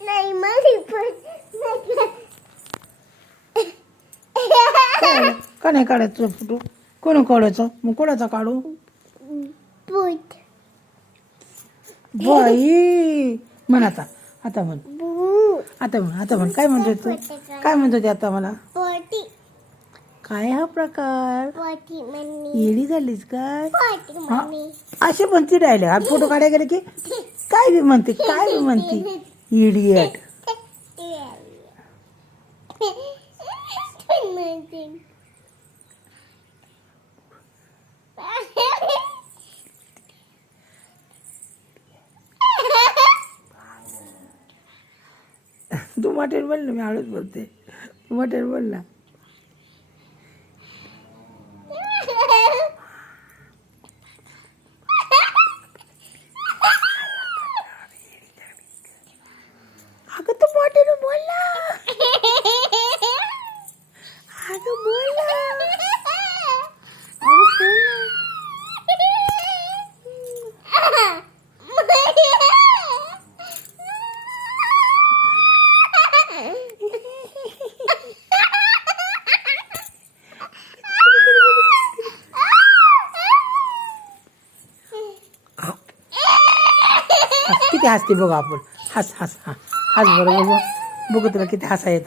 नाही मला का नाही काढायचं फोटो? कोण काढायचं? मग कोणाचा काढू? बूट बाई म्हण आता म्हण बूट आता म्हण काय म्हणतोय तू? काय म्हणतो ते आता मला? पोटी काय हा प्रकार? पोटी मनी येडी झालीस काय? पोटी मनी असे म्हणते राहिले आणि फोटो काढायला गेले की काय बी म्हणते इडियट. तू मटेर बोल ना, मी हळूच बोलते. तू मटेर बोल ना. अगं तू मटेर बोल ना. अगं बोल ना. अगं बोल ना. किती हसते बघ आपण. हस हस हा हस बरोबर. बघू तुला किती हसा येत.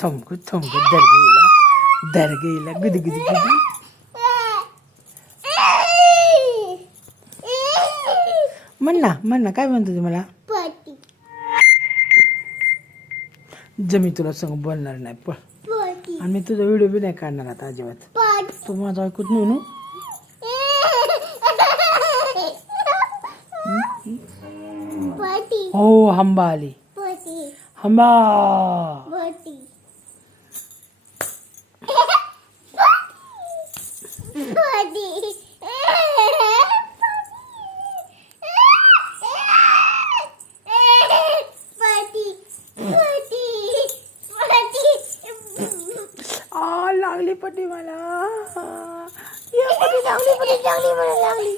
थमकू दर्गेला गुदी गुदी गुदी. म्हण ना काय म्हणतो तुम्हाला? पोटी जमी तुला संग बोलणार नाही पण. पोटी आणि मी तुझा व्हिडिओ बी नाही काढणार आता अजिबात. पोटी तू माझं ऐकत नाही ना. पोटी हो हंबा आली. पोटी हंबा पोटी लागली पट्टी मला. या पट्टी लागली मला लागली.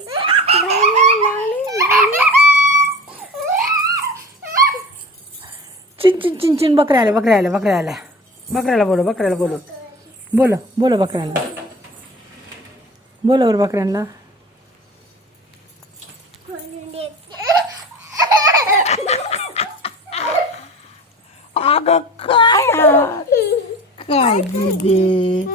चिन चिन चिन चिन. बकऱ्या आल्या बोलो बकऱ्यांना. बोला बरं बकऱ्यांना. अगं काय दिदे.